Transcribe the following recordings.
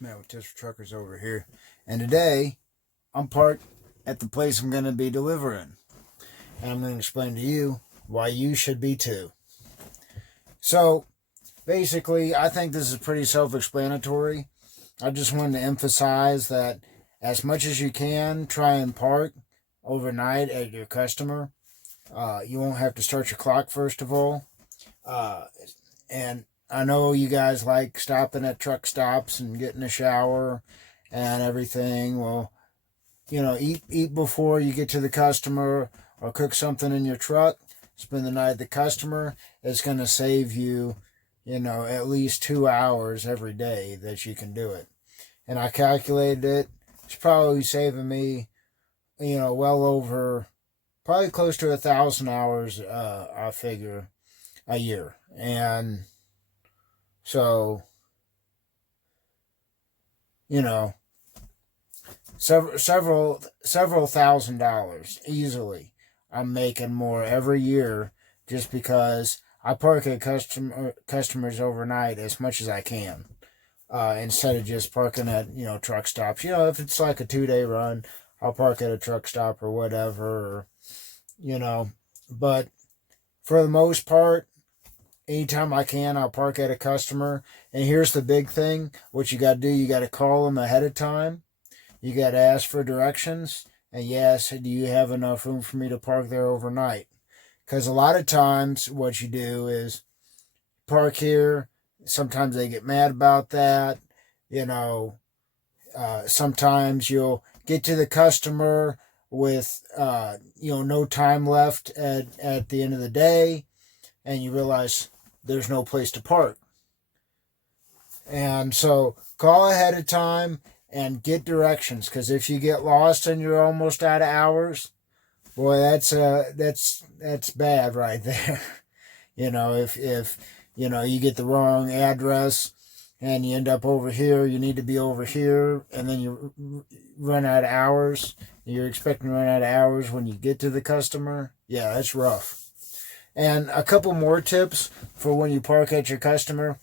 It's Matt with Tips for Truckers over here. And today, I'm parked at the place I'm going to be delivering. And I'm going to explain to you why you should be too. So, basically, I think this is pretty self-explanatory. I just wanted to emphasize that as much as you can, try and park overnight at your customer. You won't have to start your clock, first of all. And I know you guys like stopping at truck stops and getting a shower and everything. Well, eat before you get to the customer or cook something in your truck. Spend the night at the customer. It's going to save you, at least 2 hours every day that you can do it. And I calculated it. It's probably saving me, well over, probably close to 1,000 hours, I figure, a year. And so, several $1,000 easily. I'm making more every year just because I park at customers overnight as much as I can, instead of just parking at truck stops. If it's like a 2-day run, I'll park at a truck stop or whatever, But for the most part, anytime I can, I'll park at a customer. And here's the big thing. What you got to do, you got to call them ahead of time. You got to ask for directions. And yes, do you have enough room for me to park there overnight? Because a lot of times what you do is park here. Sometimes they get mad about that. Sometimes you'll get to the customer with, no time left at the end of the day. And you realize there's no place to park. And so call ahead of time and get directions, because if you get lost and you're almost out of hours, boy, that's bad right there. If you get the wrong address and you end up over here, you need to be over here, and then you run out of hours. You're expecting to run out of hours when you get to the customer. Yeah, that's rough. And a couple more tips for when you park at your customer.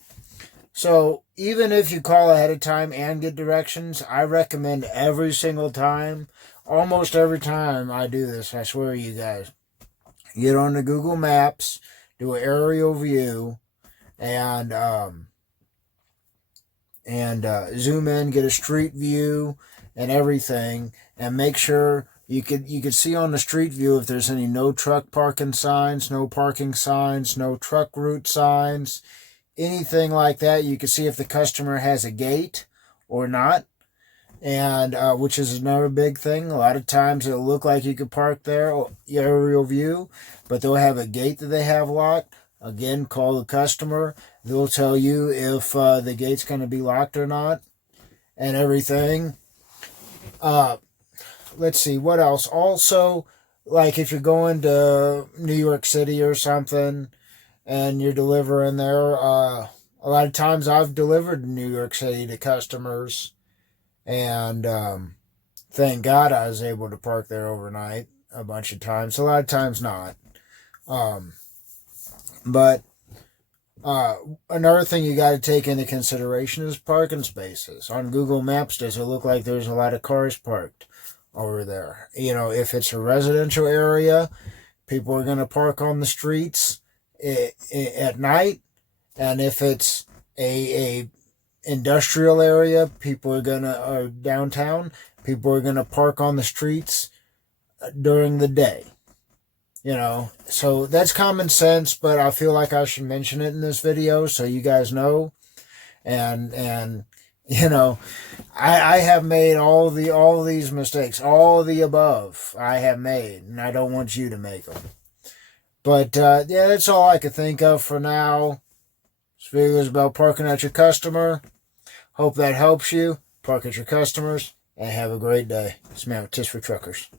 So even if you call ahead of time and get directions, I recommend every single time, almost every time I do this, I swear to you guys, get on the Google Maps, do an aerial view, and zoom in, get a street view and everything, and make sure you could see on the street view if there's any no truck parking signs, no parking signs, no truck route signs, anything like that. You can see if the customer has a gate or not, and which is another big thing. A lot of times it'll look like you could park there, aerial view, but they'll have a gate that they have locked. Again, call the customer. They'll tell you if the gate's going to be locked or not and everything. Let's see, what else? Also, like if you're going to New York City or something and you're delivering there, a lot of times I've delivered in New York City to customers, and thank God I was able to park there overnight a bunch of times. A lot of times not. But another thing you got to take into consideration is parking spaces. On Google Maps, does it look like there's a lot of cars parked over there? If it's a residential area, people are going to park on the streets at night. And if it's a industrial area, or downtown, people are going to park on the streets during the day. So that's common sense, but I feel like I should mention it in this video so you guys know. And I have made all these mistakes, all the above I have made, and I don't want you to make them. But that's all I could think of for now. This video is about parking at your customer. Hope that helps you. Park at your customers, and have a great day. It's Matt with Tips for Truckers.